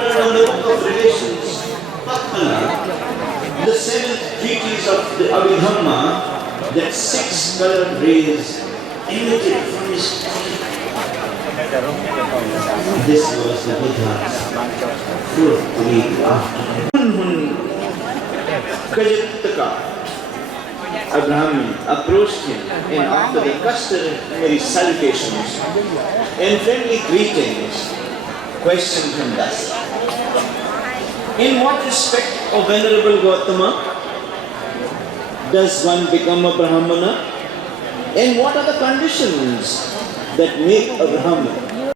ordered on the book of relations, the seventh treatise of the Abhidhamma, that six colored rays emitted from his body. This was the Buddha's fourth week after. A Brahmin approached him and after the customary salutations and friendly greetings, questioned him thus: in what respect, O Venerable Gautama, does one become a Brahmana? And what are the conditions that make a Brahmana?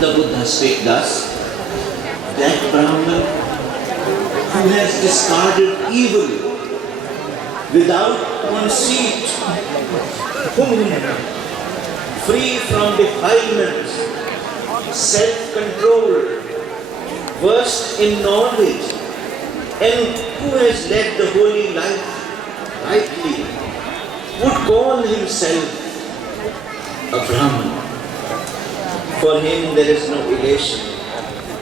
The Buddha spake thus: that Brahman who has discarded evil without conceit, free from defilement, self-control, versed in knowledge, and who has led the holy life rightly, would call himself a Brahman. For him there is no elation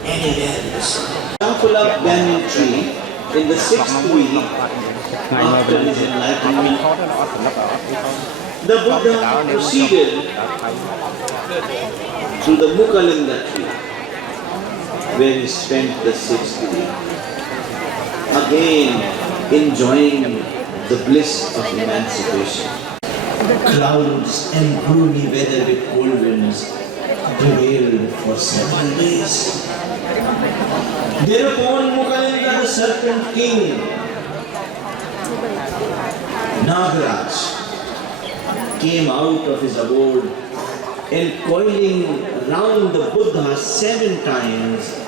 anywhere in the sun. Tapula banyan tree in the sixth week after his enlightenment, the Buddha proceeded to the Mukhalinga tree where he spent the sixth week, again enjoying the bliss of emancipation. Clouds and gloomy weather with cold winds prevailed for several days. Thereupon Mukhalinga, the serpent king, Nagaraj, came out of his abode and coiling round the Buddha 7 times,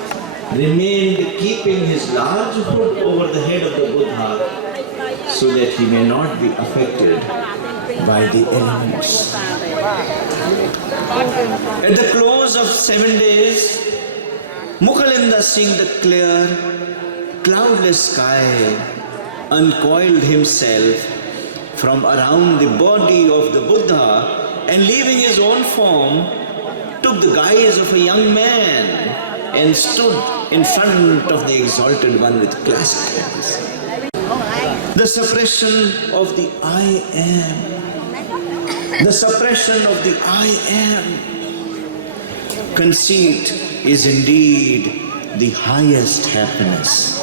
remained keeping his large hood over the head of the Buddha so that he may not be affected by the elements. At the close of 7 days, Mukhalinga, seeing the clear, cloudless sky, uncoiled himself from around the body of the Buddha and leaving his own form, took the guise of a young man and stood in front of the Exalted One with clasped hands. The suppression of the I am. The suppression of the I am. Conceit is indeed the highest happiness.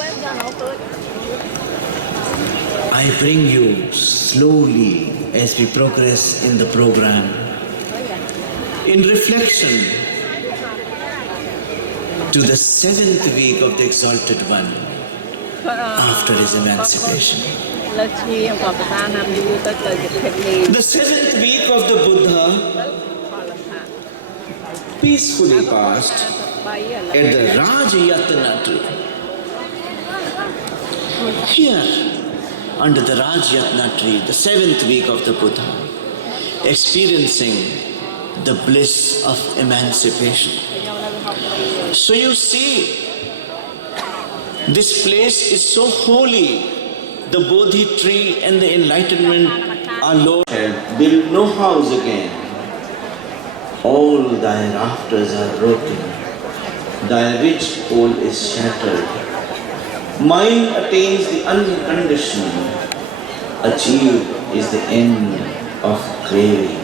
I bring you slowly as we progress in the program in reflection to the 7th week of the Exalted One after his emancipation. The 7th week of the Buddha peacefully passed at the Yatra tree. Here, under the Yatra tree, the 7th week of the Buddha, experiencing the bliss of emancipation. So you see, this place is so holy. The Bodhi tree and the enlightenment, our Lord had built no house again. All thy rafters are broken, thy rich pole is shattered. Mind attains the unconditional, achieved is the end of craving.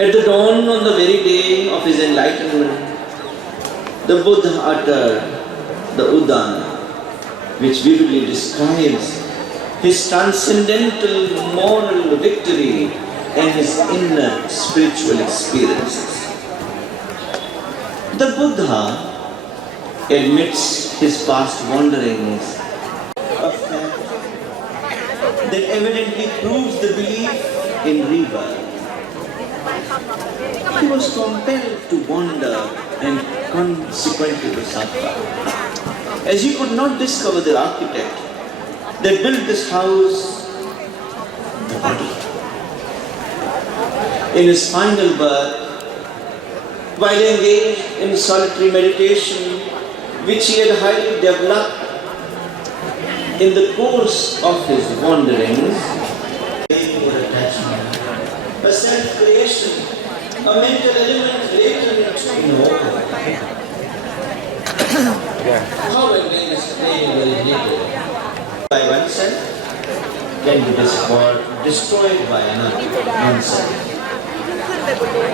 At the dawn on the very day of his enlightenment, the Buddha uttered the Udana, which vividly describes his transcendental moral victory and his inner spiritual experiences. The Buddha admits his past wanderings, a fact that evidently proves the belief in rebirth. He was compelled to wander and consequently to suffer, as he could not discover the architect that built this house, the body. In his final birth, while engaged in solitary meditation, which he had highly developed in the course of his wanderings, a self-creation a mental element later in water. How a grain is playing very little by oneself can be destroyed by another oneself.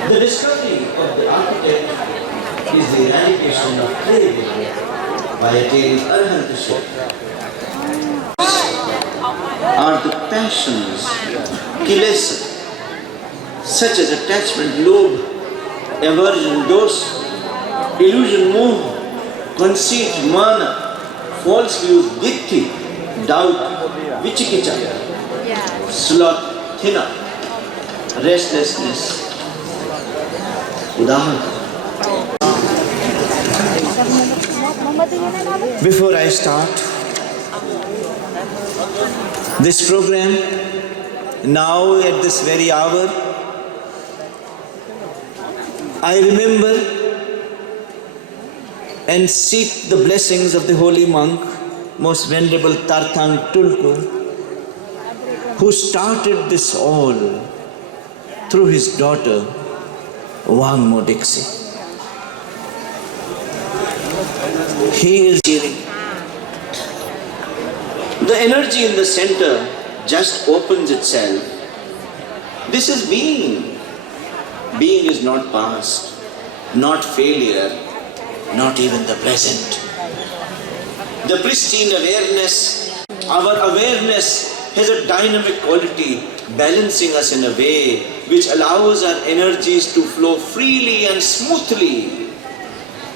The discovery of the architect is the eradication of craving by attaining arhataship. Are the passions, kilesa, such as attachment, lobh, aversion, dosa, illusion, moha, conceit, mana, false views, ditthi, doubt, vichikicha, sloth, thina, restlessness, udahana. Before I start this program, now at this very hour, I remember and seek the blessings of the holy monk, most venerable Tarthang Tulku, who started this all through his daughter Wangmo Dixie. He is hearing. The energy in the center just opens itself. This is being. Being is not past, not failure, not even the present. The pristine awareness, our awareness has a dynamic quality, balancing us in a way which allows our energies to flow freely and smoothly.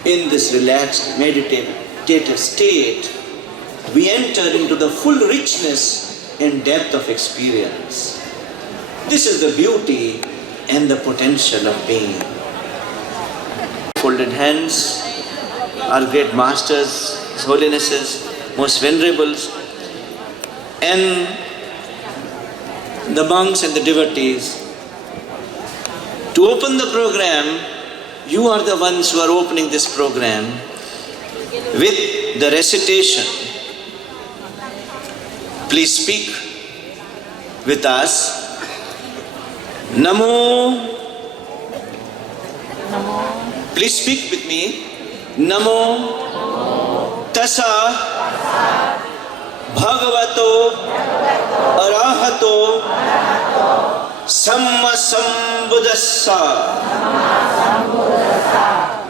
In this relaxed meditative state, we enter into the full richness and depth of experience. This is the beauty and the potential of being. Folded hands, our great masters, His Holinesses, most venerables, and the monks and the devotees. To open the program, you are the ones who are opening this program with the recitation. Please speak with us. Namo. Please speak with me. Namo Tassa Bhagavato Arahato Samma Sambuddhassa.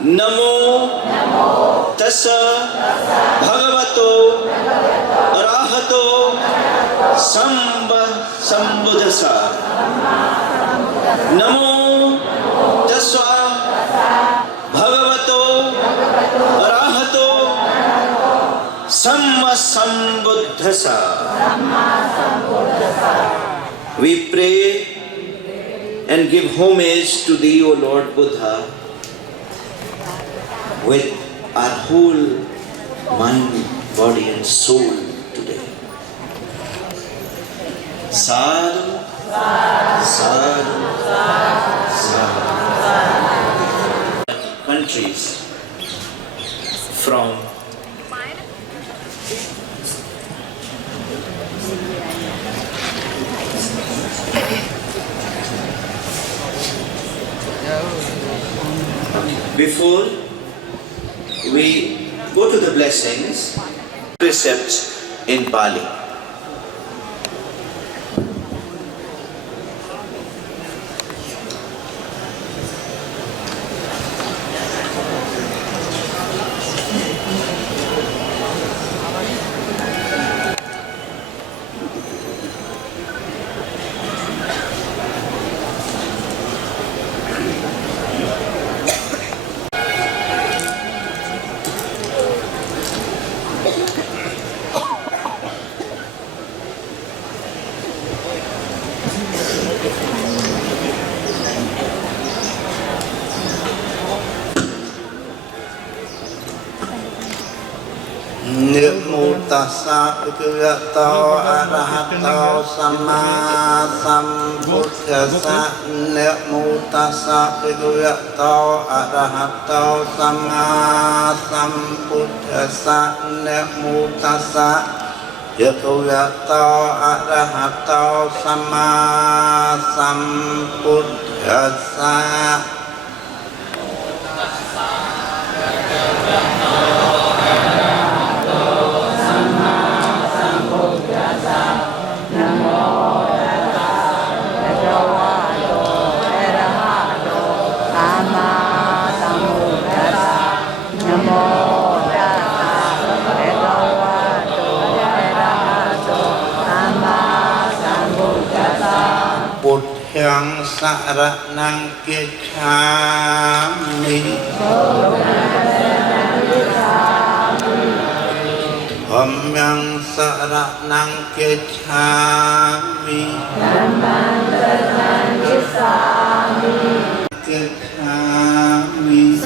Namo Tassa Bhagavato Arahato Samma Sambuddhassa. Namo Tassa Bhagavato Arahato Samma Sambuddhassa. We pray and give homage to Thee, O Lord Buddha, with our whole mind, body and soul today. Sadhu, sadhu, sadhu. Countries from before we go to the blessings, precepts in Pali. Namo tassa bhagavato arahato samma sambuddhassa. Namo tassa bhagavato arahato samma sambuddhassa. Namo tassa bhagavato arahato samma sambuddhassa. Buddhang Saranang Gacchami Dhammang Saranang Gacchami Gacchami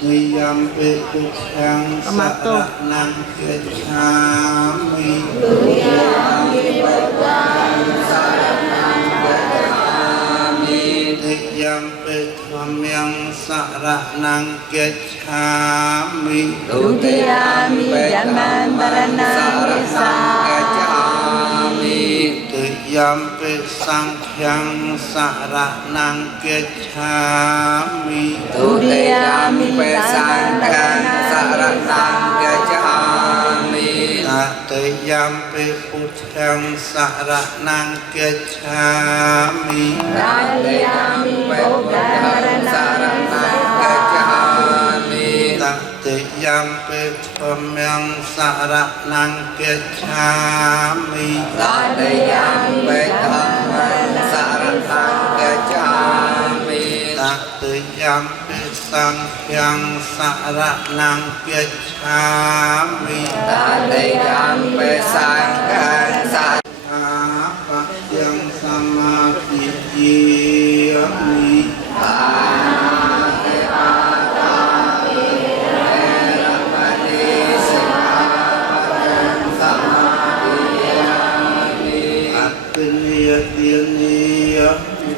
Diyampi Buddhang Saranang Gacchami Diyampi Dhammang Saranang Gacchami Dutiyami Dhammang Saranang Gacchami Diyampi Sanghang Saranang Gacchami Dutiyami Sanghang Saranang Gacchami Diyampi Buddhang Saranang Gacchami Dutiyami Buddhang Saranang Gacchami Diyampi Dhammang Saranang Gacchami Dutiyami Dhammang Saranang Gacchami Diyampi Sanghang Saranang Gacchami Dutiyami Sanghang Saranang Patyang Samadhiyami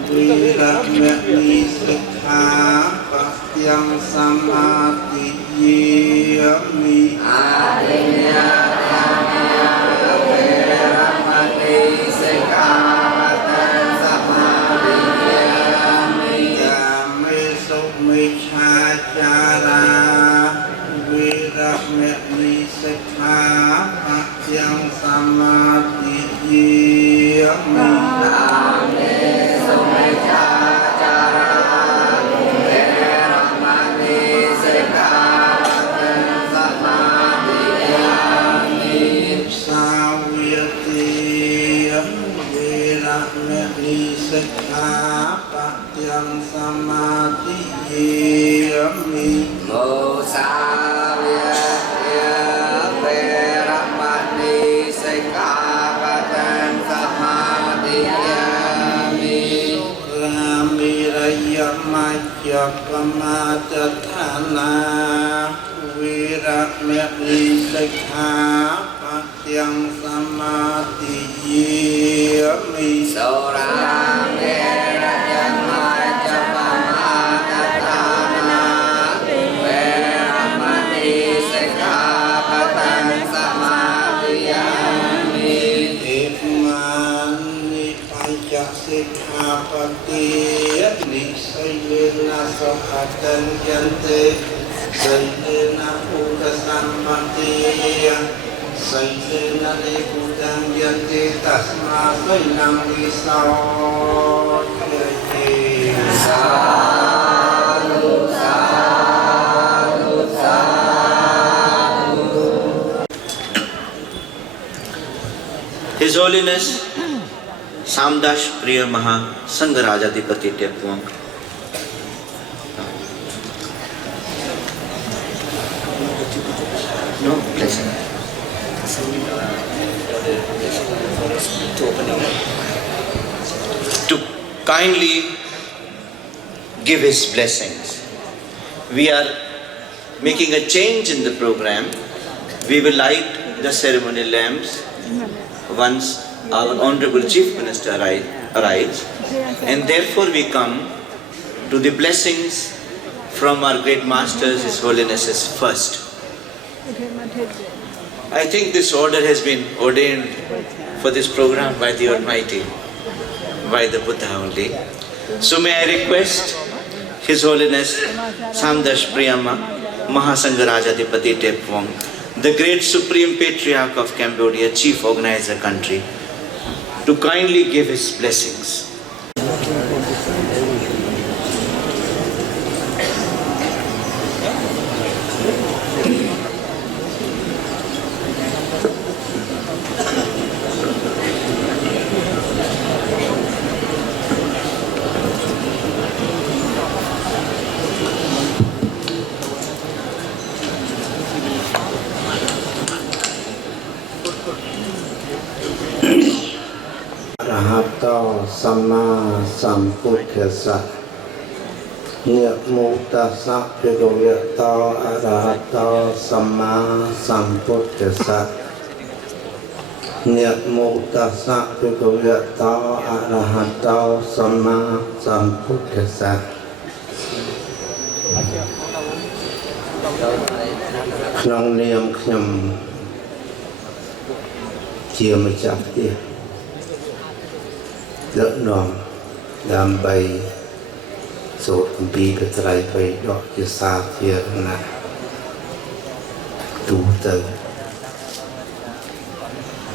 Viramani Sikkhapatyang Samadhiyami Viramani Sikkhapatyang Samadhiyami Kame Sumicchācara Viramani Sikkhapatyang Samadhiyami Sikkhapatyang Samadhiyami Viramani Sikkhapatyang Samadhiyami Ramiraya Majja Pamadatthana Viramani Sikkhapatyang Samadhiyami Sikkhapattī Nisayena Sokatan Yante Sayena Buddha Sampattiya Sayena Buddhang Yante Tasma Sayanam Visautyate Sadhu, sadhu, sadhu. His Holiness Samdash Priya Maha Sangharajaधिपति P-4 No blessing. To kindly give his blessings. We are making a change in the program. We will light the ceremonial lamps once our Honorable Chief Minister arrives, and therefore we come to the blessings from our great masters, His Holiness's first. I think this order has been ordained for this program by the Almighty, by the Buddha only. So may I request His Holiness Samdash Priyama Mahasangharajaधिपति P-4, the great Supreme Patriarch of Cambodia, Chief Organizer country, to kindly give his blessings. สัมมาสัมพุทธัสสะนะโมตัสสะภะคะวะโตอะระหะโตสัมมาสัมพุทธัสสะนะโมตัสสะภะคะวะโตอะระหะโตสัมมาสัมพุทธัสสะក្នុងនាមខ្ញុំជាម្ចាស់ផ្ទះដឹកនាំដើម្បីសូត្រអំពីព្រះត្រៃបិដកជាសាធារណៈទូទៅ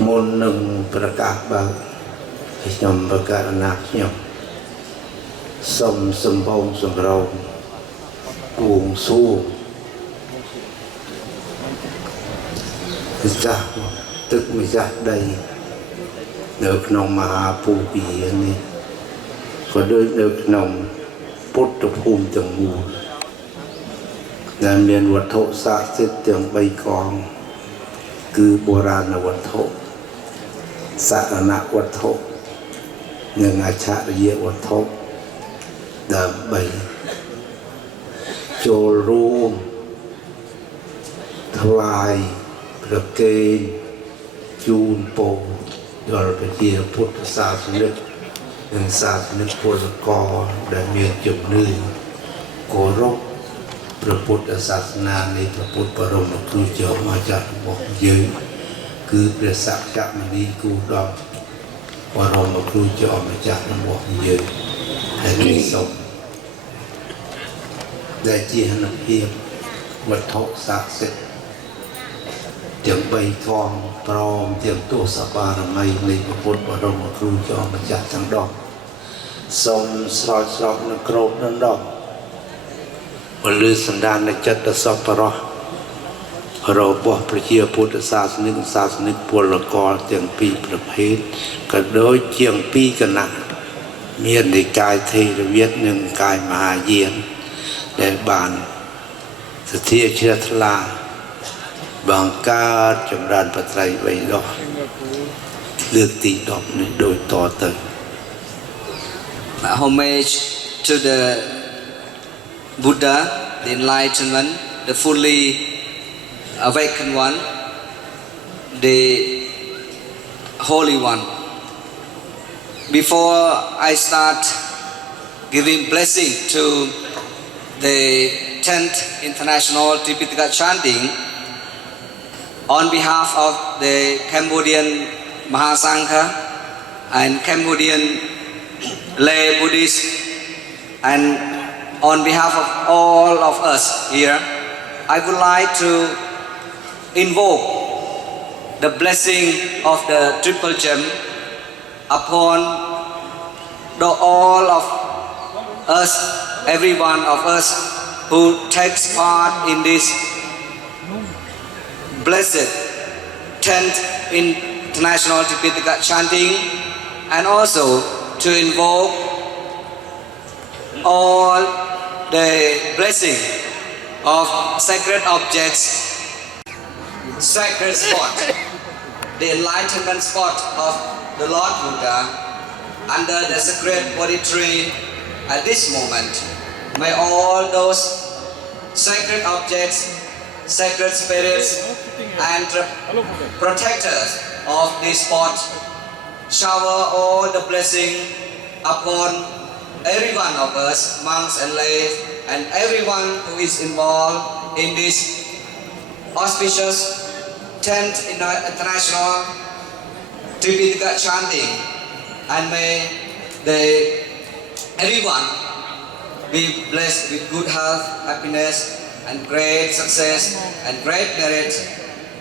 មុននឹងប្រកាសបើខ្ញុំប្រកាសណាខ្ញុំសូមសម្បូរសម្រោងបួងសួងម្ចាស់ទឹកម្ចាស់ដីនៅក្នុងមហាពុទ្ធវិហារនេះក៏ដូចនៅក្នុងពុទ្ធភូមិទាំងមូលដែលមានវត្ថុស័ក្តិសិទ្ធិទាំង3កងគឺបុរាណវត្ថុសារណវត្ថុនិងអច្ឆរិយវត្ថុដើម្បីចូលរួមថ្វាយប្រគេនជូនពរដល់ប្រជាពុទ្ធសាសនិកនិងសាសនិកពលករដែលមានជំនឿគោរពព្រះពុទ្ធសាសនានៃព្រះពុទ្ធបរមគ្រូចៅអាចារ្យរបស់យើងគឺព្រះសក្យមុនីគូដកបរមគ្រូចៅអាចារ្យរបស់យើងហើយសូមដែលជាអនុភាពវត្ថុស័ក្តិសិទ្ធិទាំង3កងព្រមទាំងទស្សបារមីនៃព្រះពុទ្ធបរមគ្រូចៅម្ចាស់ទាំង10សូមស្រោចស្រពនៅក្រោបនឹង10ពលឺសន្តានចិត្តសពរោះរបស់ប្រជាពុទ្ធសាសនិកសាសនិកពលករទាំងពីរប្រភេទក៏ដូចជាង2គណៈមាននិកាយថេរវាទនិងនិកាយមហាយានដែលបានសទ្ធាជ្រះថ្លាបង្កើតចម្រើនបត្រៃបិដកលើកទី10នេះដូចតទៅ Homage to the Buddha, the enlightenment, the fully awakened one, the Holy One. Before I start giving blessing to the 10th International Tipitaka chanting, on behalf of the Cambodian Mahasangha and Cambodian lay Buddhists, and on behalf of all of us here, I would like to invoke the blessing of the Triple Gem upon all of us, every one of us who takes part in this blessed 10th International Tipitaka chanting, and also to invoke all the blessing of sacred objects, sacred spot, the enlightenment spot of the Lord Buddha under the sacred Bodhi tree at this moment. May all those sacred objects, sacred spirits and protectors of this spot shower all the blessing upon every one of us, monks and lays, and everyone who is involved in this auspicious 10th International Tipitaka chanting, and may everyone be blessed with good health, happiness, and great success and great merit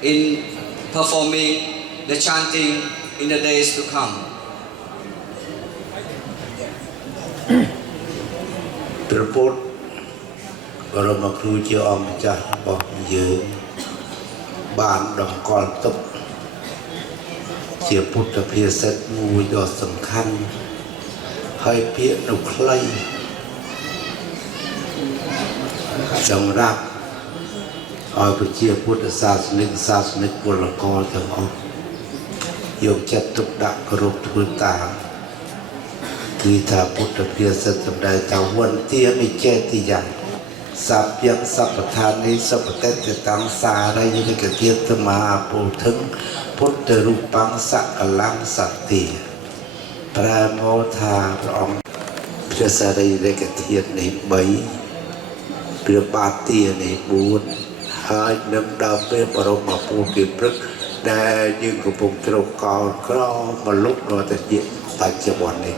in performing the chanting in the days to come. ព្រះពុទ្ធបរមគ្រូជាអង្គម្ចាស់របស់យើងបានតម្កល់ទុកជាពុទ្ធភាសិតមួយដ៏សំខាន់ហើយពាក្យនោះខ្លីសម្រាប់ឲ្យប្រជាពុទ្ធសាសនិកពលករទាំងអស់យកចិត្តទុកដាក់គោរពធ្វើតាម គឺថាពុទ្ធភាសិតសម្ដែងថាវន្ទានិចេតិយ៉ាងសព្យសពដ្ឋានិសពតេតតាំងសារិយនិកទាតមហាពុទ្ធឹងពុទ្ធរូបាំងសកលំសតិប្រែមកថាព្រះអង្គព្រះសារីរិកធាតុនេះ3ព្រះបាទានេះ4ហើយនឹងដល់ពេលបរមពុទ្ធព្រឹកដែលយើងកំពុងក្រោកកោនក្រមលុបរតជាបច្ចុប្បន្ននេះ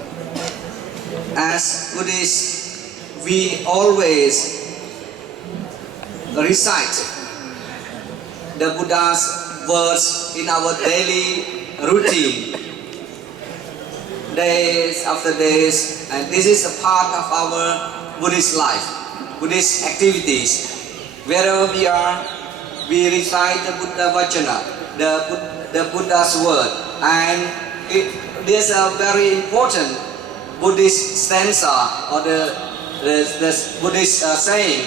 As Buddhists, we always recite the Buddha's words in our daily routine, days after days, and this is a part of our Buddhist life, Buddhist activities. Wherever we are, we recite the Buddha Vajana, the Buddha's word, and there's a very important Buddhist stanza or the Buddhist saying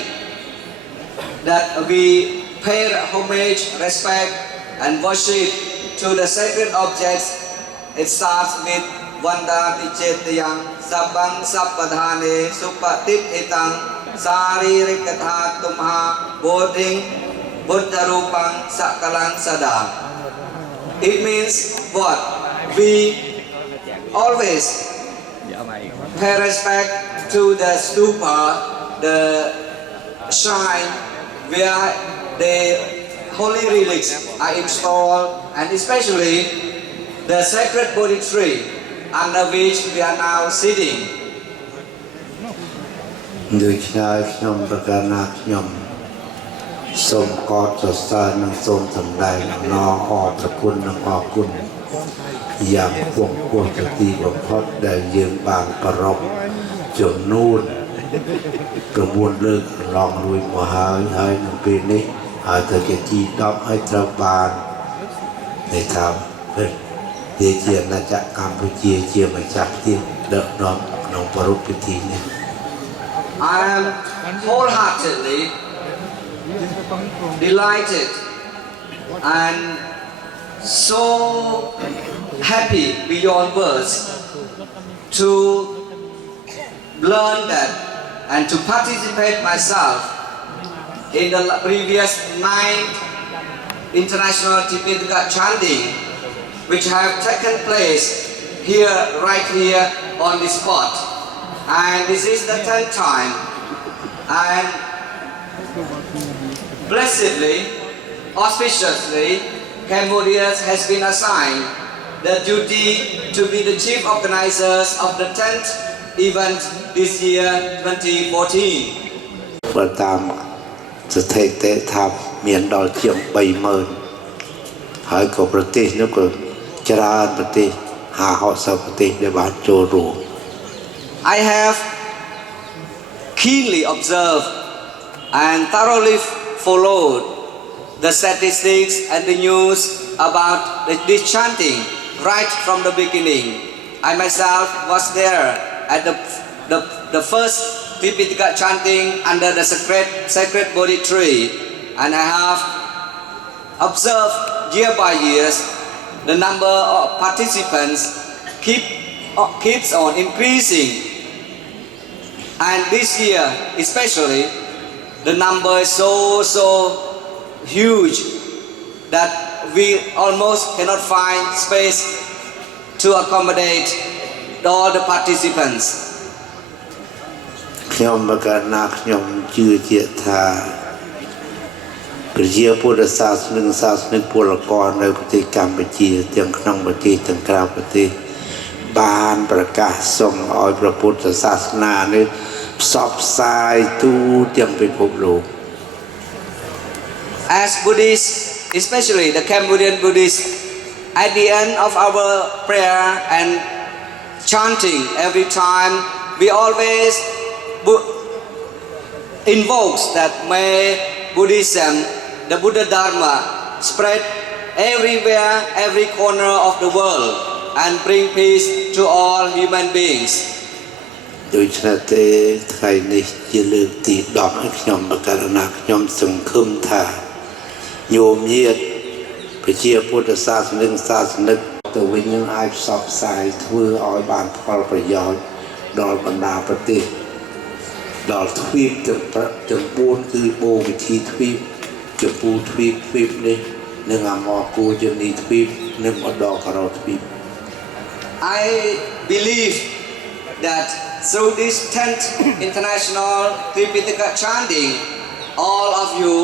that we pay homage, respect, and worship to the sacred objects. It starts with Vanda Vichetayang Sabang Sappadhane Supatit Etang Sari Rikatha Tumha Bodhing Buddha Rupang Sakalang Sadang. It means what? We always pay respect to the stupa, the shrine where the holy relics are installed, and especially the sacred Bodhi tree under which we are now sitting. ដូច្នេះខ្ញុំប្រកាសណាខ្ញុំសូមកោតសរសើរនិងសូមសម្ដែងអំណរអរព្រគុណនិងអរគុណយ៉ាងគង់គង់ជាទីបំផុតដែលយើងបានប្ររពចំនួន9លើកកន្លងរួចមកហើយនៅពេលនេះហើយទៅជាទី10ហើយត្រូវបាននៃថារាជាអាណាចក្រកម្ពុជាជាម្ចាស់ផ្ទះដឹកនាំក្នុងប្រពៃពិធីនេះ I am wholeheartedly delighted and so happy beyond words to learn that and to participate myself in the previous 9th International Tipitaka chanting which have taken place here, right here on the spot. And this is the 10th time, and blessedly, auspiciously, Cambodia has been assigned the duty to be the chief organizers of the 10th event this year, 2014. បើតាមស្ថិតិថាមានដល់ជាង 30,000 ហើយក៏ប្រទេសនោះក៏ច្រើនប្រទេស50 ប្រទេសដែលបានចូលរួម I have keenly observed and thoroughly followed the statistics and the news about this chanting right from the beginning. I myself was there at the first Tipitaka chanting under the sacred Bodhi tree, and I have observed year by year the number of participants keeps on increasing. And this year, especially, the number is so huge that we almost cannot find space to accommodate all the participants. ខ្ញុំប្រកាសណាខ្ញុំជឿជាក់ថាប្រជាពុទ្ធសាសនិកសាសនិកពលករនៅប្រទេសកម្ពុជាទាំងក្នុងប្រទេសទាំងក្រៅប្រទេសបានប្រកាសសូមឲ្យព្រះពុទ្ធសាសនានេះផ្សព្វផ្សាយទូទាំងពិភពលោក As Buddhists, especially the Cambodian Buddhists, at the end of our prayer and chanting every time, we always invoke that may Buddhism, the Buddha Dharma, spread everywhere, every corner of the world, and bring peace to all human beings. ដូច្នេះទេថ្ងៃនេះជាលើកទី10ហើយខ្ញុំប្រកាសណាខ្ញុំសង្ឃឹមថាញោមញាតិប្រជាពុទ្ធសាសនិកទៅវិញនឹងអាចផ្សព្វផ្សាយធ្វើឲ្យបានផលប្រយោជន៍ ដល់បណ្ដាប្រទេសដល់ទ្វីបទាំង4គឺបូវិធីទ្វីបចម្ពោះទ្វីបនេះនិងអាមកគូជនីទ្វីបនិងឧត្តរការទ្វីប I believe that through this 10th International Tipitaka chanting, all of you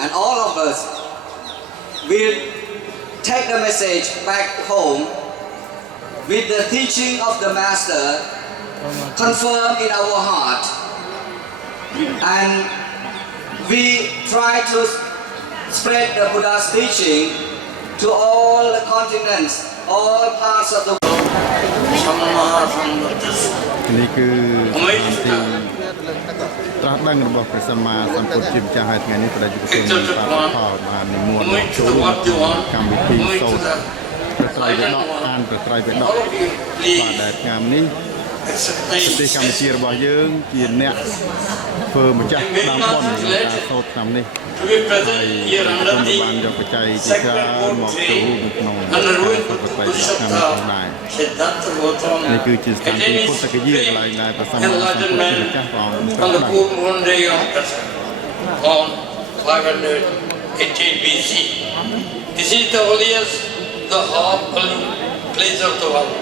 and all of us will take the message back home with the teaching of the Master confirmed in our heart, and we try to spread the Buddha's teaching to all the continents, all parts of the world. នេះគឺទីត្រាស់ដឹងរបស់ព្រះសម្មាសម្ពុទ្ធជាម្ចាស់ហើយថ្ងៃនេះបដិជាប្រទេសមានផលបាននិមន្តចូលកម្មវិធីសូត្រព្រះត្រៃបិដកអានព្រះត្រៃបិដកបាទដែលថ្ងៃនេះប្រទេសកម្ពុជារបស់យើងជាអ្នកធ្វើម្ចាស់ដើមបុណ្យការសូត្រឆ្នាំនេះហើយបានយកបច្ច័យជាច្រើនមកចូលក្នុងប្រតិបត្តិឆ្នាំនេះផងដែរនេះគឺជាស្ថានភាពពុទ្ធគយាកន្លែងដែលព្រះសម្មាសម្ពុទ្ធជាម្ចាស់ព្រះអង្គត្រាស់ដឹង on 518 BC. This is the holiest, the holy place of the world,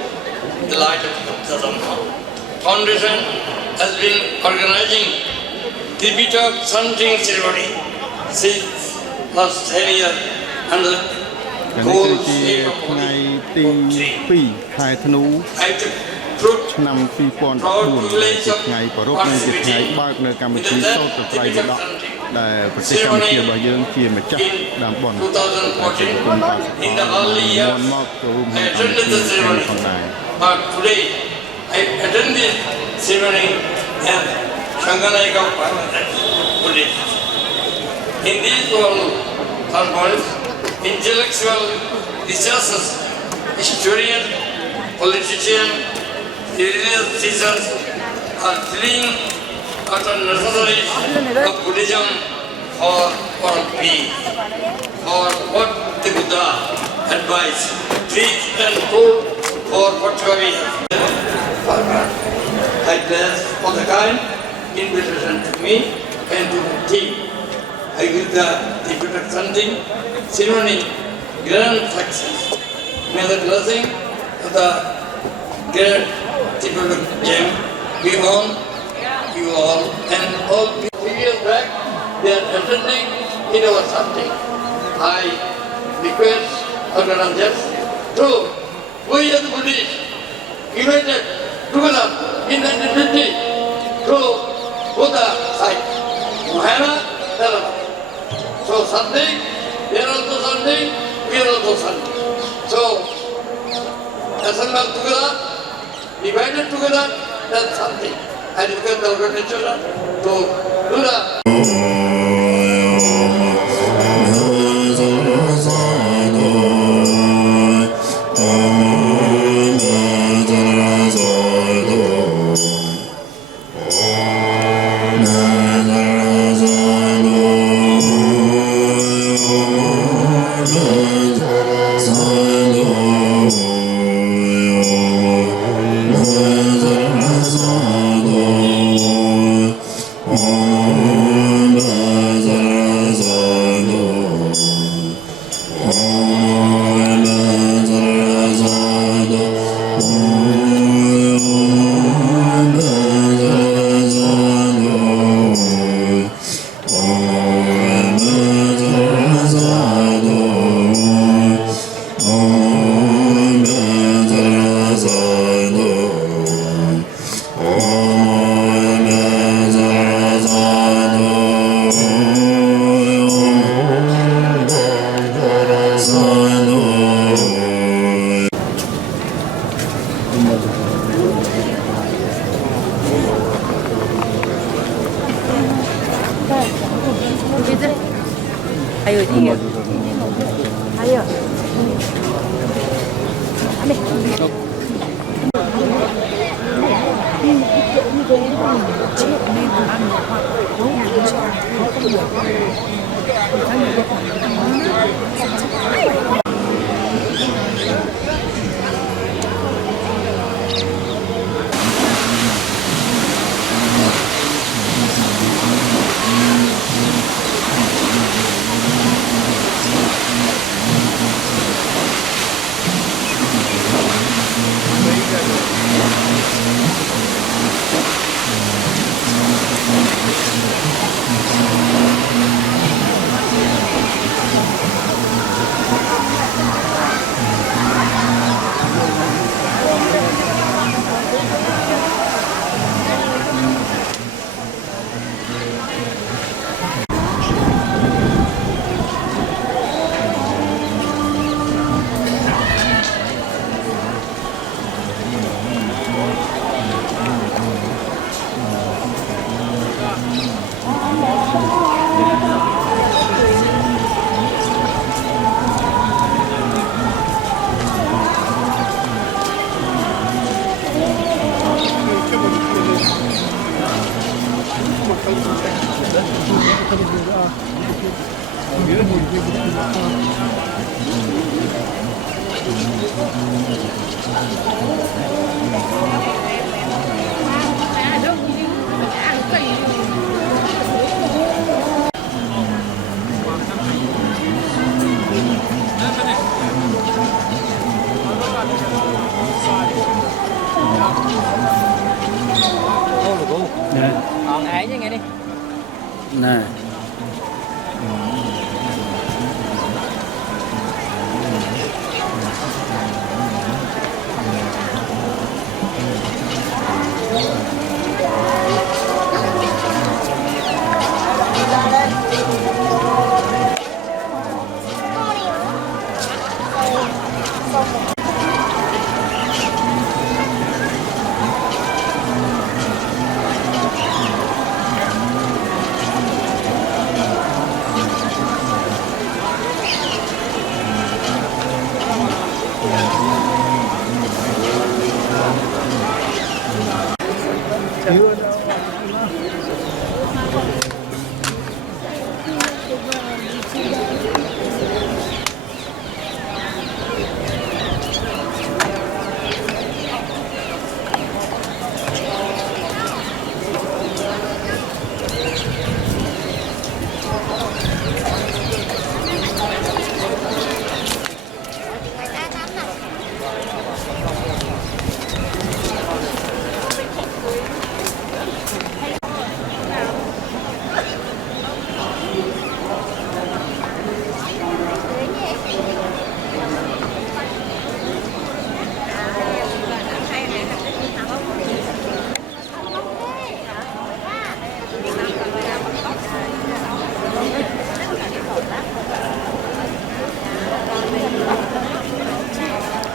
the light of the Dhamma. Foundation has been organizing Tipitaka chanting ceremony since last 10 years under the នេះគឺជាថ្ងៃទី2ខែធ្នូឆ្នាំ2014ជាថ្ងៃប្រពៃនិងជាថ្ងៃបើកនៅកម្មវិធីសូត្រត្រៃបិដកដែលប្រទេសកម្ពុជារបស់យើងជាម្ចាស់ដើមបុណ្យ in the early years, I attended the ceremony, but today I attend this ceremony as Shanganayaka Buddhist. In this world conference, intellectual researchers, historians, politicians, religious teachers are telling out the necessities of Buddhism for world peace, for what the Buddha advised, teach and told for Bodh Gaya. I bless for the kind invitation to me and to the team. I give the Tipitaka chanting ceremony grand success. May the blessing of the great Tipitaka gem be on you all and all people. 3 years back, they are attending in our chanting. I request organizers to we as Buddhists united together in 1950 to Buddha site, Mahayana, Dhamma. So Sunday, they are also Sunday, we are also Sunday. So assembled together, divided together, that's Sunday. I request the organization to do that. Ayo tiga. Ayo. Ambil. Còn ai chứ nghe đi. Nè.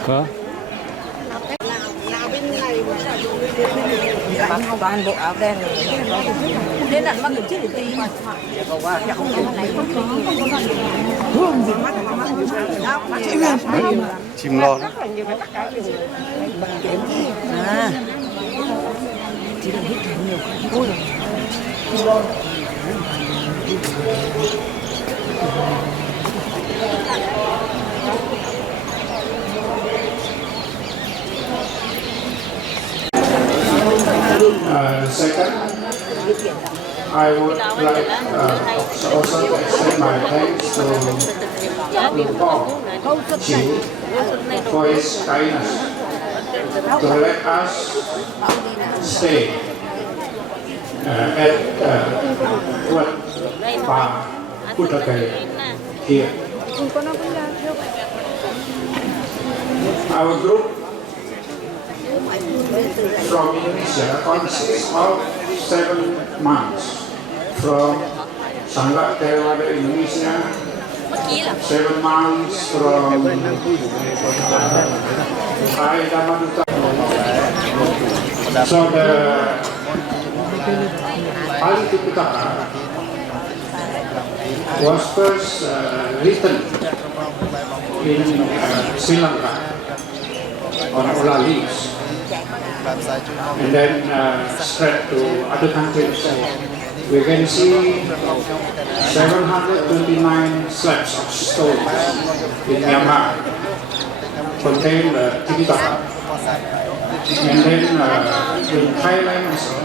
Có. Bán toàn bộ áo đen này. Đến lần mang được chiếc tí. Chim lo đó. À. Chỉ cần hít thở nhiều không rồi. Second, I would like also to extend my thanks to Bodh Gaya for his kindness to let us stay at Bodh Gaya here. Our group from Indonesia consists of 7 monks from Sangat Theravada Indonesia, 7 monks from Thai Dhamma Yatra. So the Int'l Tipitaka was first written in Sri Lanka on Ola leaves, and then spread to other countries. We can see 729 slabs of stone in Myanmar contain the Tipitaka. And then in Thailand also,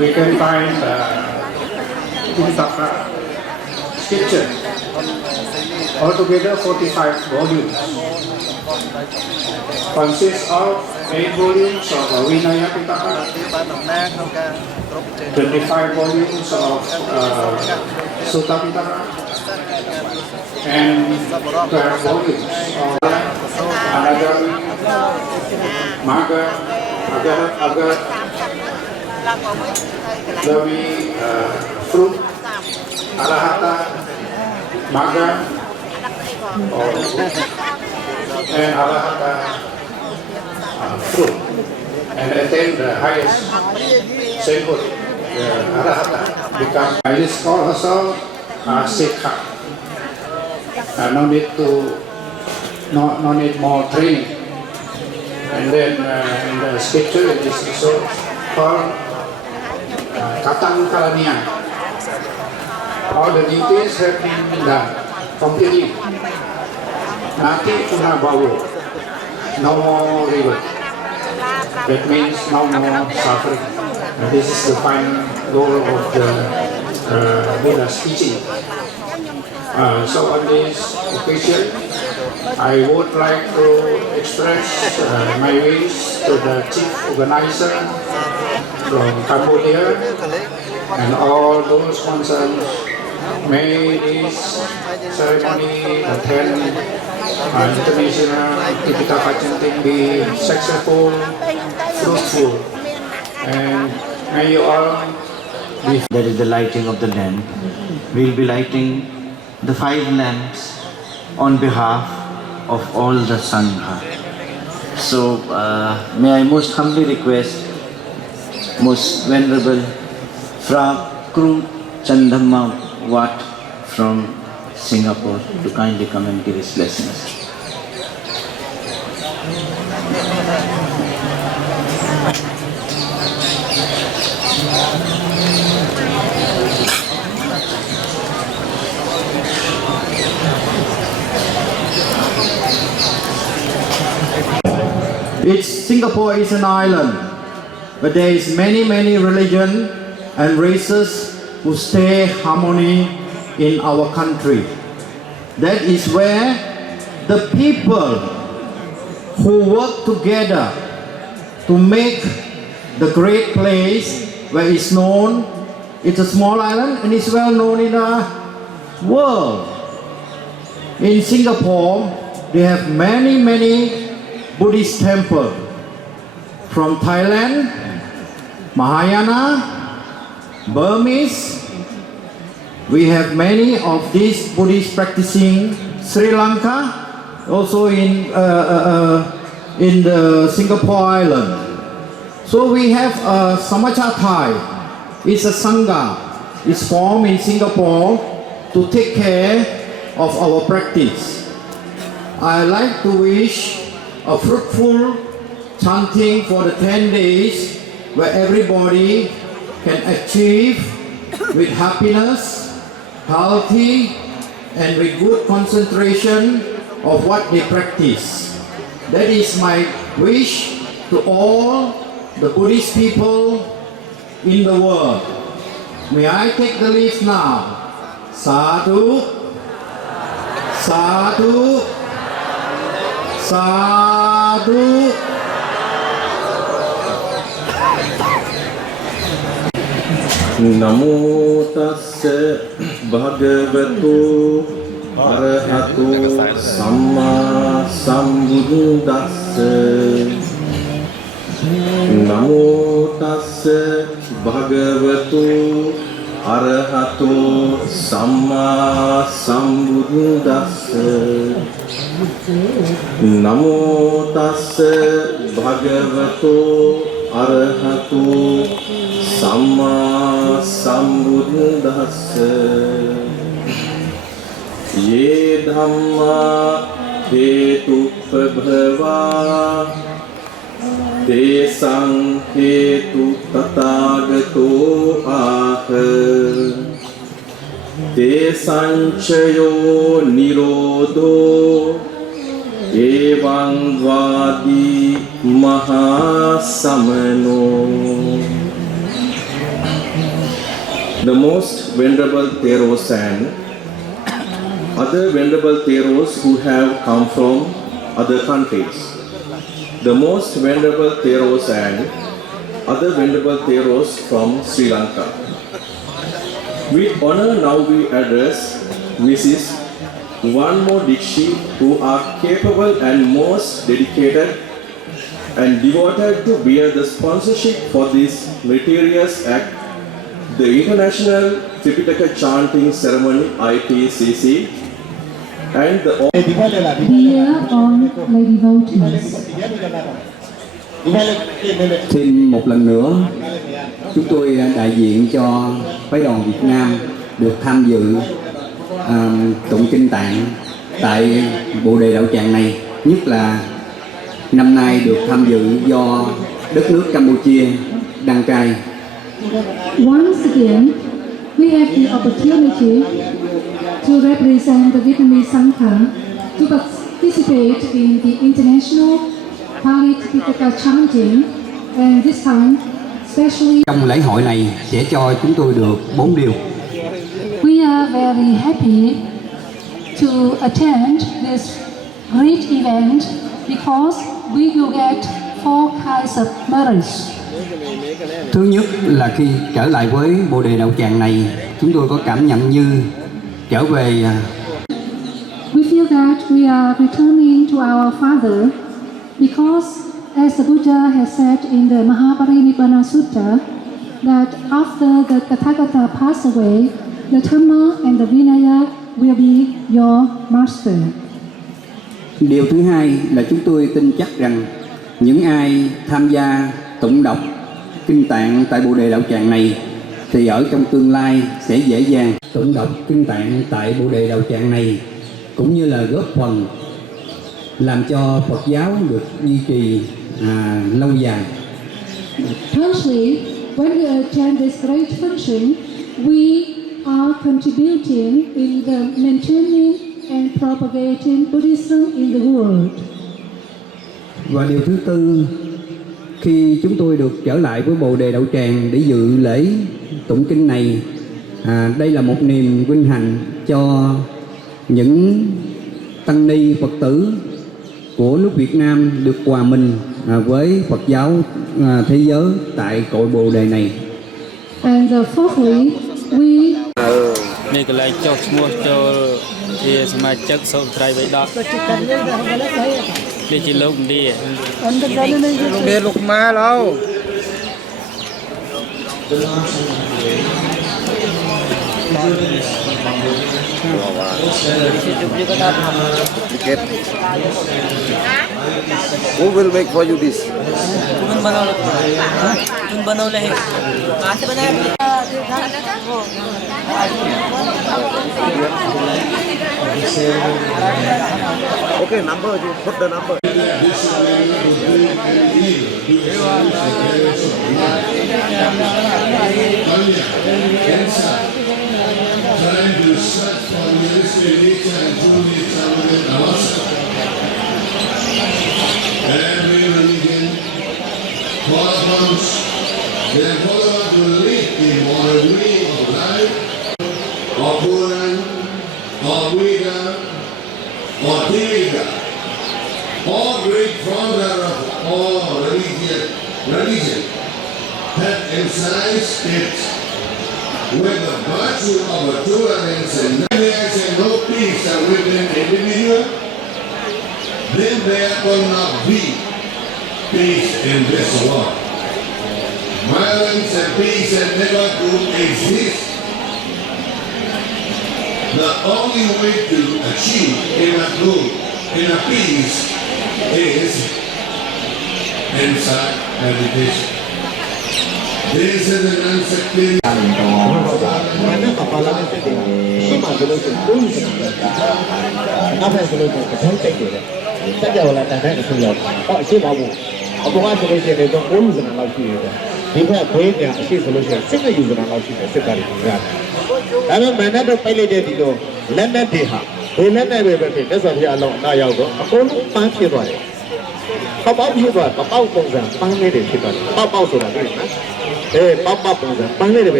we can find Tipitaka scripture. Altogether 45 volumes. Consists of 8 volumes of Vinaya Pitaka, 25 volumes of Sutta Pitaka, and 12 volumes of Anagami, Magga, Agar, Gavi, fruit, Arahata, Magga, and Arahata fruit, and attain the highest sainthood, the Arahata, become. It is called also Sikha. No need more training. And then in the scripture it is also called Katang Kalanian. All the duties have been done. from beginning. Nothing to have power. No more river. That means no more suffering. And this is the final goal of the Buddha's teaching. So on this occasion, I would like to express my wish to the chief organizer from Cambodia and all those concerned. May this ceremony attend International Tipitaka chanting be successful, fruitful, and may you all be. That is the lighting of the lamp. We will be lighting the 5 lamps on behalf of all the Sangha. So may I most humbly request most venerable Fra Kru Chandhamma Wat from Singapore to kindly come and give his blessings. Singapore is an island, but there is many religion and races who stay harmony in our country. That is where the people who work together to make the great place where it's known, it's a small island and it's well known in the world. In Singapore, they have many Buddhist temples from Thailand, Mahayana, Burmese. We have many of these Buddhists practicing Sri Lanka, also in the Singapore island. So we have Samachathai. It's a Sangha. It's formed in Singapore to take care of our practice. I like to wish a fruitful chanting for the 10 days where everybody can achieve with happiness, healthy, and with good concentration of what they practice. That is my wish to all the Buddhist people in the world. May I take the leave now? Sadhu, sadhu, sadhu. Namo tassa bhagavato arahato samma sambuddhassa. Namo tassa bhagavato arahato samma sambuddhassa. Namo tassa bhagavato arahato samma sambuddhassa. Ye dhamma hetupabhava te hetu tatagato aha. Te sanchayo nirodho evaṁ vādi mahasamano. The most venerable Theros and other venerable Theros who have come from other countries. The most venerable Theros and other venerable Theros from Sri Lanka. With honor now we address Mrs. One more Dikshi who are capable and most dedicated and devoted to bear the sponsorship for this meritorious act, the International Tipitaka Chanting Ceremony ITCC, and the Dear all lady devotees, xin một lần nữa chúng tôi đại diện cho phái đoàn Việt Nam được tham dự tụng kinh tạng tại Bồ Đề Đạo Tràng này, nhất là năm nay được tham dự do đất nước Campuchia đăng cai. Once again, we have the opportunity to represent the Vietnamese Sangha to participate in the International Tipitaka chanting, and this time, especially trong lễ hội này sẽ cho chúng tôi được 4 điều. we are very happy to attend this great event because we will get 4 kinds of merits. Thứ nhất là khi trở lại với Bồ Đề Đạo Tràng này, chúng tôi có cảm nhận như trở về. We feel that we are returning to our Father because, as the Buddha has said in the Mahaparinibbana Sutta, that after the Tathagata passed away, the Dhamma and the Vinaya will be your master. Điều thứ hai là chúng tôi tin chắc rằng những ai tham gia tụng đọc kinh tạng tại Bồ Đề Đạo Tràng này thì ở trong tương lai sẽ dễ dàng tụng đọc kinh tạng tại Bồ Đề Đạo Tràng này, cũng như là góp phần làm cho Phật giáo được duy trì lâu dài. Firstly, when we attend this great function, we are contributing in the maintaining and propagating Buddhism in the world. Và điều thứ tư, khi chúng tôi được trở lại với Bồ Đề Đạo Tràng để dự lễ tụng kinh này, đây là một niềm vinh hạnh cho những tăng ni Phật tử của nước Việt Nam được hòa mình với Phật giáo thế giới tại cội Bồ Đề này. And fourthly, we này cái lại cho mua cho thì mà chất sâu trai vậy đó đi chỉ lúc đi lục má đâu Who will make for you this? Okay, number, you put the number. Trying to search for ministry nature and true nature within ourselves. Every religion corresponds, their followers will lead the moral way of life, or Quran, or Veda, or Tipitaka. All great fathers of all religion have emphasized it with the virtue of a tolerance and happiness and no peace are within individual, then there will not be peace in this world. Violence and peace have never could exist. The only way to achieve inner good, inner peace is inside meditation. This is an unsectarian.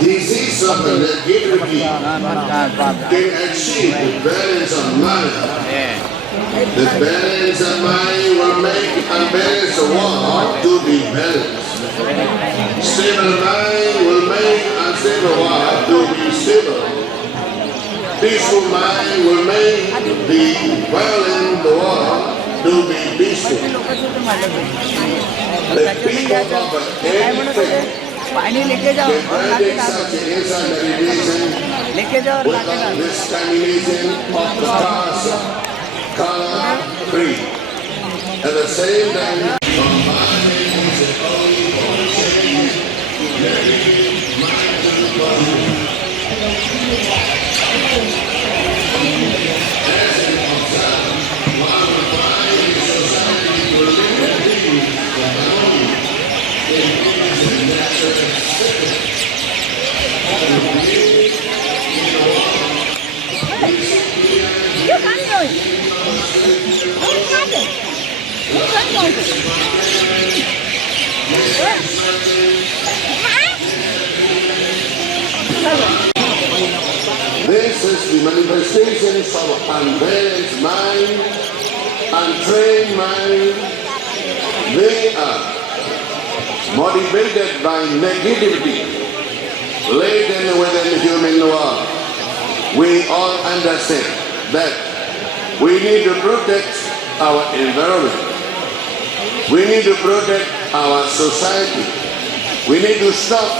Disease of the negativity can achieve the balance of mind. The balance of mind will make unbalanced world to be balanced. Stable mind will make unstable world to be stable. Peaceful mind will make the violent world to be peaceful. The people of every faith such inside meditation without discrimination of the class, color, creed. At the same time, combining is the only policy mind to the body. As an observer, This is the manifestations of unbalanced mind, untrained mind. They are motivated by negativity laden within the human world. We all understand that we need to protect our environment. We need to protect our society. We need to stop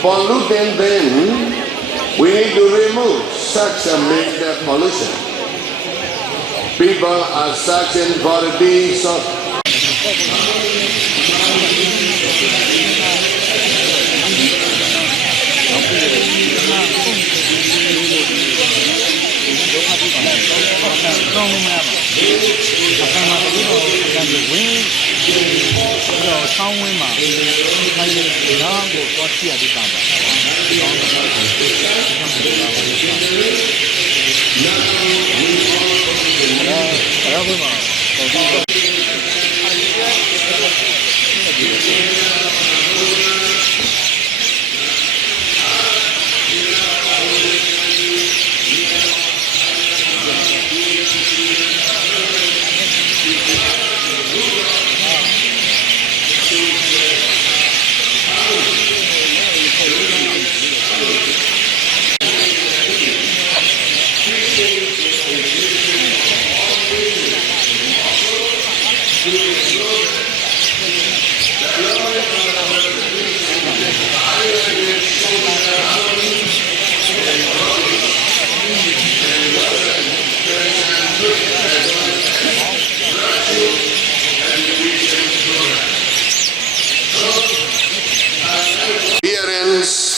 polluting them. We need to remove such a major pollution. People are searching for a piece of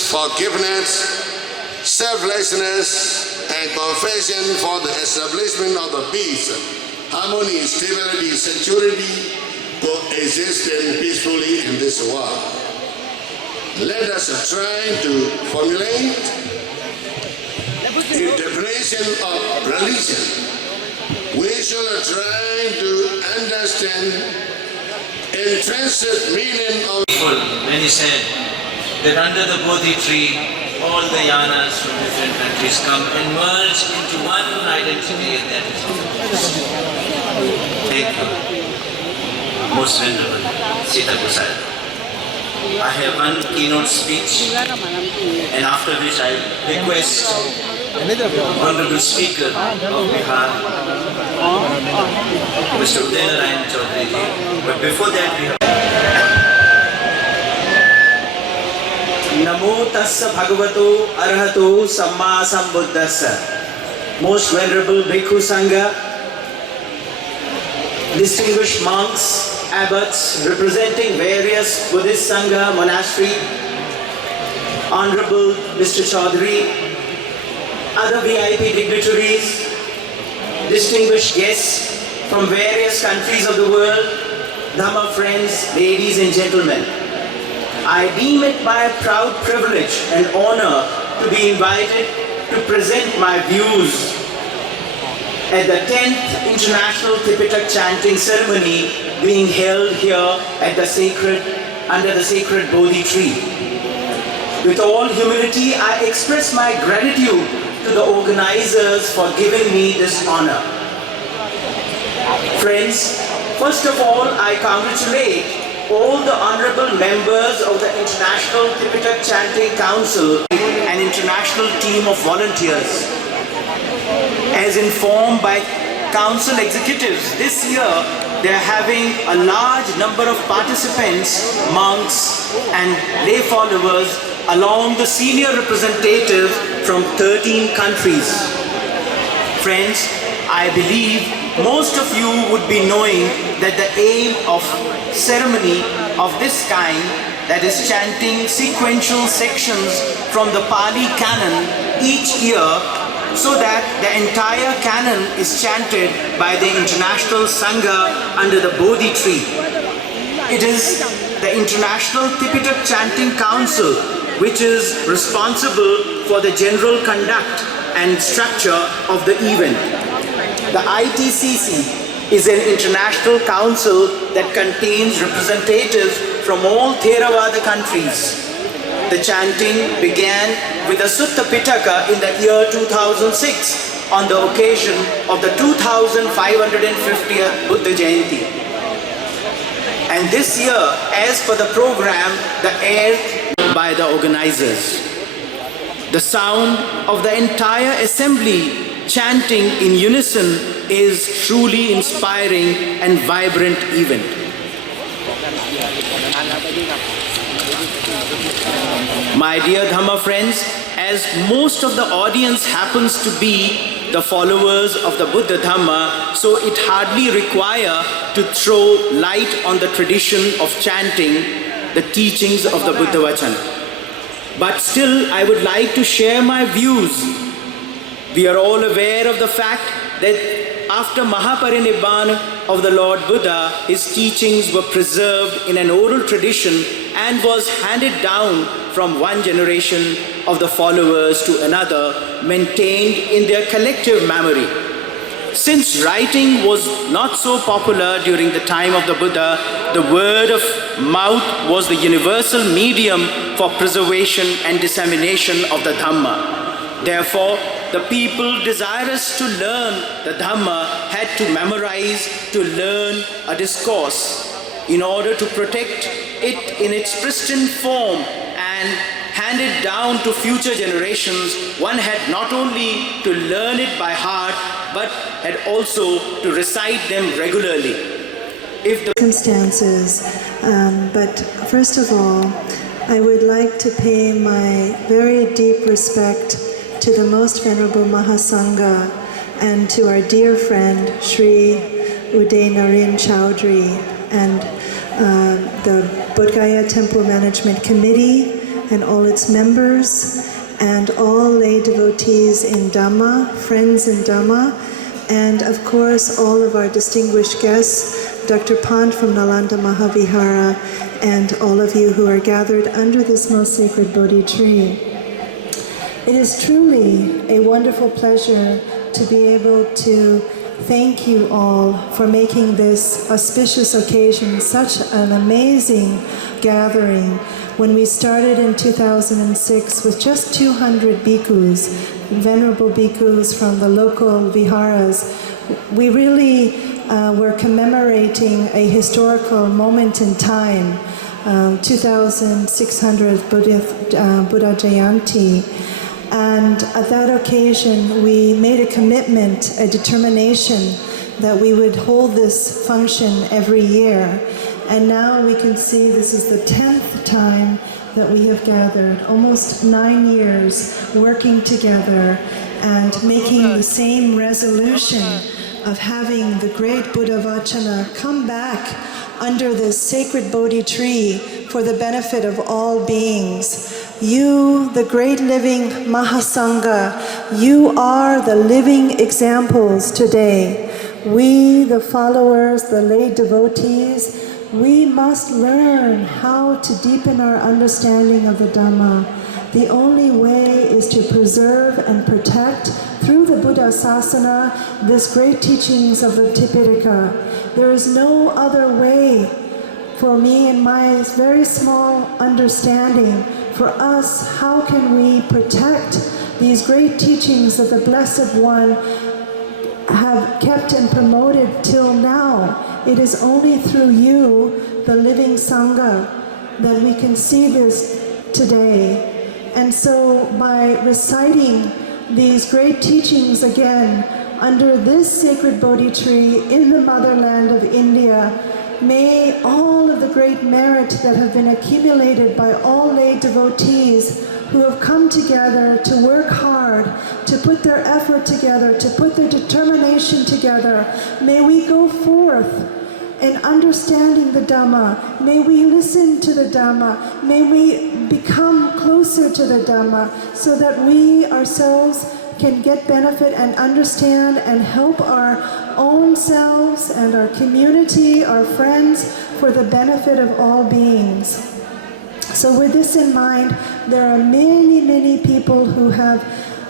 forgiveness, selflessness, and confession for the establishment of the peace, harmony, stability, security, coexisting peacefully in this world. Let us try to formulate a definition of religion. We shall try to understand intrinsic meaning of. When he said that under the Bodhi tree, all the yanas from different countries come and merge into one identity, and that is all. Thank you, Most Venerable Sita Gosai. I have one keynote speech, and after which I request Honorable Speaker of Bihar, Mr. Udayanaran Chaudhary. But before that, we have Namo Tassa Bhagavato Arahato Samma Sambuddhassa. Most Venerable Bhikkhu Sangha, distinguished monks, abbots representing various Buddhist Sangha monastery, Honorable Mr. Chaudhary, other VIP dignitaries, distinguished guests from various countries of the world, Dhamma friends, ladies and gentlemen. I deem it my proud privilege and honor to be invited to present my views at the 10th International Tipitaka chanting ceremony being held here at under the sacred Bodhi tree. With all humility, I express my gratitude to the organizers for giving me this honor. Friends, first of all, I congratulate all the honorable members of the International Tipitaka Chanting Council, an international team of volunteers. As informed by council executives, this year they are having a large number of participants, monks and lay followers, along the senior representatives from 13 countries. Friends, I believe most of you would be knowing that the aim of ceremony of this kind, that is chanting sequential sections from the Pali canon each year, so that the entire canon is chanted by the International Sangha under the Bodhi tree. It is the International Tipitaka Chanting Council which is responsible for the general conduct and structure of the event. The ITCC is an international council that contains representatives from all Theravada countries. The chanting began with the Sutta Pitaka in the year 2006 on the occasion of the 2550th Buddha Jayanti. And this year, as per the program, the air by the organizers. The sound of the entire assembly chanting in unison is truly inspiring and vibrant event. My dear Dhamma friends, as most of the audience happens to be the followers of the Buddha Dhamma, so it hardly require to throw light on the tradition of chanting the teachings of the Buddha Vachana. But still, I would like to share my views. We are all aware of the fact that after Mahaparinibbana of the Lord Buddha, his teachings were preserved in an oral tradition and was handed down from one generation of the followers to another, maintained in their collective memory. Since writing was not so popular during the time of the Buddha, the word of mouth was the universal medium for preservation and dissemination of the Dhamma. Therefore, the people desirous to learn the Dhamma had to memorize, to learn a discourse in order to protect it in its pristine form and hand it down to future generations. One had not only to learn it by heart, but had also to recite them regularly. If the circumstances, but first of all, I would like to pay my very deep respect to the Most Venerable Mahasangha and to our dear friend Sri Uday Naren Chowdhury and the Bodh Gaya Temple Management Committee and all its members and all lay devotees in Dhamma, friends in Dhamma, and of course all of our distinguished guests, Dr. Pant from Nalanda Mahavihara, and all of you who are gathered under this most sacred Bodhi tree. It is truly a wonderful pleasure to be able to thank you all for making this auspicious occasion such an amazing gathering. When we started in 2006 with just 200 bhikkhus, venerable bhikkhus from the local viharas, we really were commemorating a historical moment in time, 2600th Buddha Jayanti. And at that occasion, we made a commitment, a determination that we would hold this function every year. And now we can see this is the 10th time that we have gathered, almost 9 years working together and making the same resolution of having the great Buddha Vachana come back under this sacred Bodhi tree for the benefit of all beings. You, the great living Mahasangha, you are the living examples today. We, the followers, the lay devotees, we must learn how to deepen our understanding of the Dhamma. The only way is to preserve and protect through the Buddha Sasana this great teachings of the Tipitaka. There is no other way for me in my very small understanding. For us, how can we protect these great teachings that the Blessed One have kept and promoted till now? It is only through you, the living Sangha, that we can see this today. And so by reciting these great teachings again under this sacred Bodhi tree in the motherland of India, may all of the great merit that have been accumulated by all lay devotees who have come together to work hard, to put their effort together, to put their determination together, may we go forth in understanding the Dhamma. May we listen to the Dhamma. May we become closer to the Dhamma so that we ourselves can get benefit and understand and help our own selves and our community, our friends, for the benefit of all beings. So with this in mind, there are many, many people who have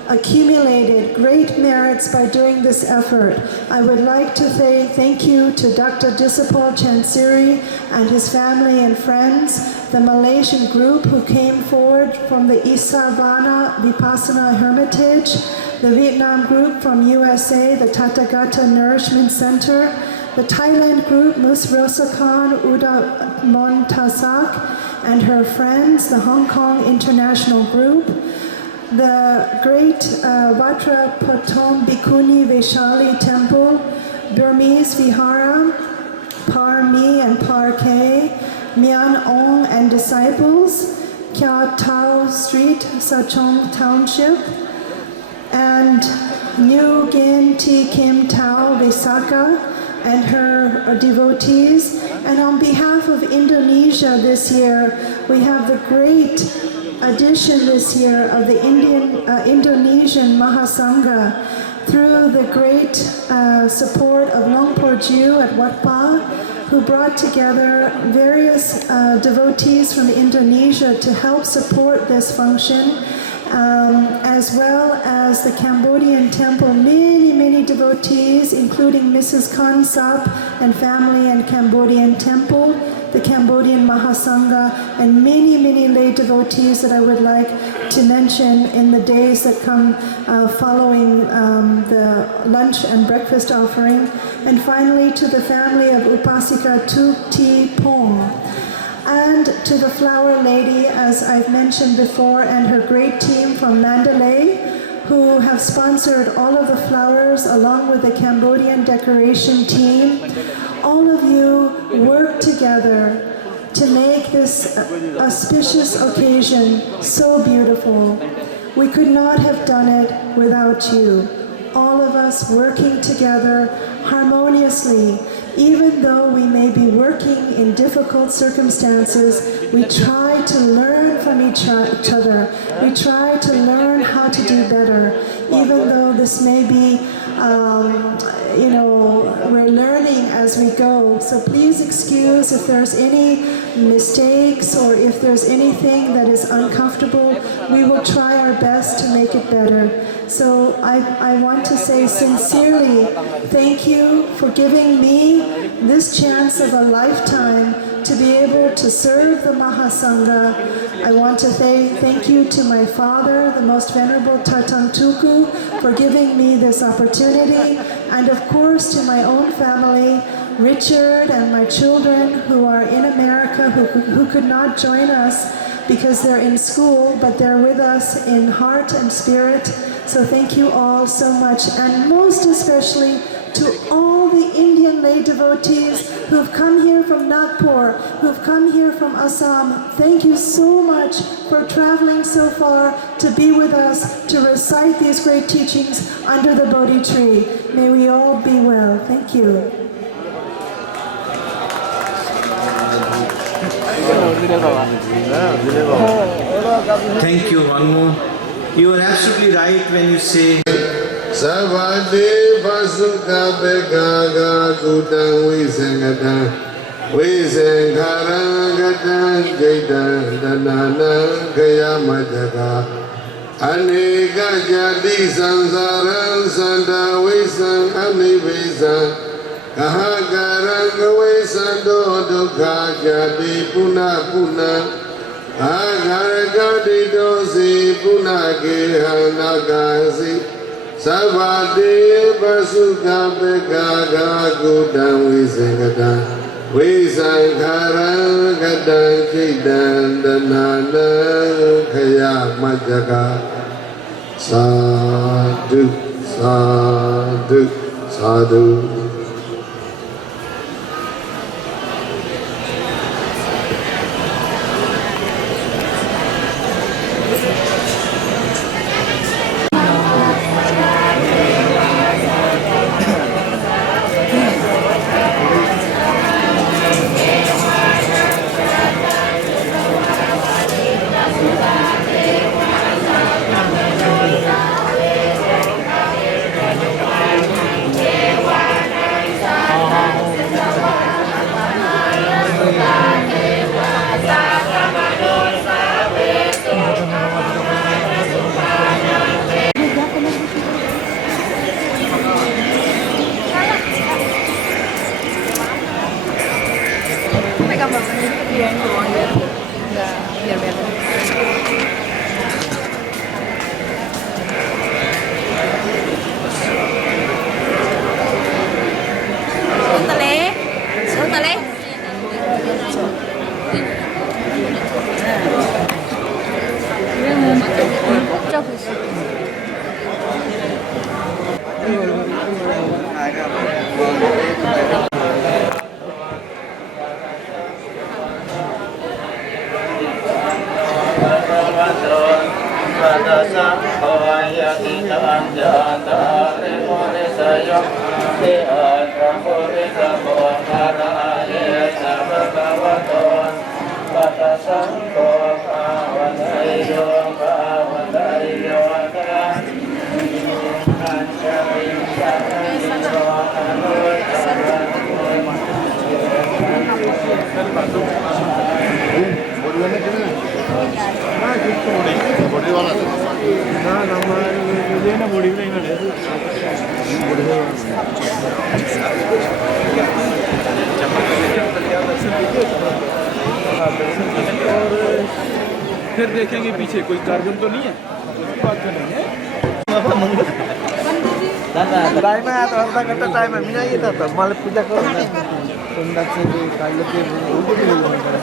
accumulated great merits by doing this effort. I would like to say thank you to Dr. Disapol Chansiri and his family and friends, the Malaysian group who came forward from the Isavana Vipassana Hermitage, the Vietnam group from USA, the Tathagata Nourishment Center, the Thailand group, Ms. Rosakan Udamon-Tasak and her friends, the Hong Kong International group, the great Vatra Potom Bhikkhuni Vaishali Temple, Burmese Vihara, Par Mi and Par K, Mian Ong and disciples, Kya Tao Street, Sachong Township, and Nyu Gin T Kim Tao Vesaka and her devotees. And on behalf of Indonesia this year, we have the great addition this year of the Indonesian Mahasangha through the great support of Longpo Jiu at Wat Pa, who brought together various devotees from Indonesia to help support this function, as well as the Cambodian temple, many devotees, including Mrs. Khansap and family and Cambodian temple, the Cambodian Mahasangha, and many lay devotees that I would like to mention in the days that come following the lunch and breakfast offering. And finally, to the family of Upasika Tuti Pong, and to the Flower Lady, as I've mentioned before, and her great team from Mandalay, who have sponsored all of the flowers along with the Cambodian decoration team. All of you work together to make this auspicious occasion so beautiful. We could not have done it without you. All of us working together harmoniously. Even though we may be working in difficult circumstances, we try to learn from each other. We try to learn how to do better. Even though this may be, we're learning as we go. So please excuse if there's any mistakes or if there's anything that is uncomfortable. We will try our best to make it better. So I want to say sincerely, thank you for giving me this chance of a lifetime to be able to serve the Mahasangha. I want to say thank you to my father, the Most Venerable Tatang Tuku, for giving me this opportunity, and of course to my own family, Richard and my children who are in America, who could not join us because they're in school, but they're with us in heart and spirit. So thank you all so much, and most especially to all the Indian lay devotees who've come here from Nagpur, who've come here from Assam. Thank you so much for traveling so far to be with us, to recite these great teachings under the Bodhi tree. May we all be well. Thank you. Thank you, Wanmu. You are absolutely right when you say Savade Vasuka Bekaga Kutang Visangata Visangharangata Jaitan Danana Kayamataka Anika Jadi Sansaran Santa Visang Anivisan Kahakaranga Visando Dukha Jadi Puna Puna Agaragadi Dosi Puna Kihanagasi Savade Vasuka Bekaga Kutang Visangata Visangharangata Jaitan Danana Kayamataka Sadhu, sadhu, sadhu. फिर देखेंगे पीछे कोई कार्यक्रम तो नहीं है, बात तो नहीं है। टाइम है तो अर्धा घंटा टाइम है मिना ये था तो माल पूजा करो ना कुंडा से भी काल के उनको भी लेना पड़ा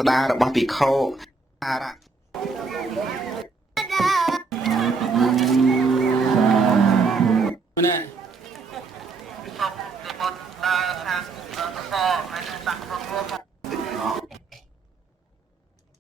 About ភិក្ខុ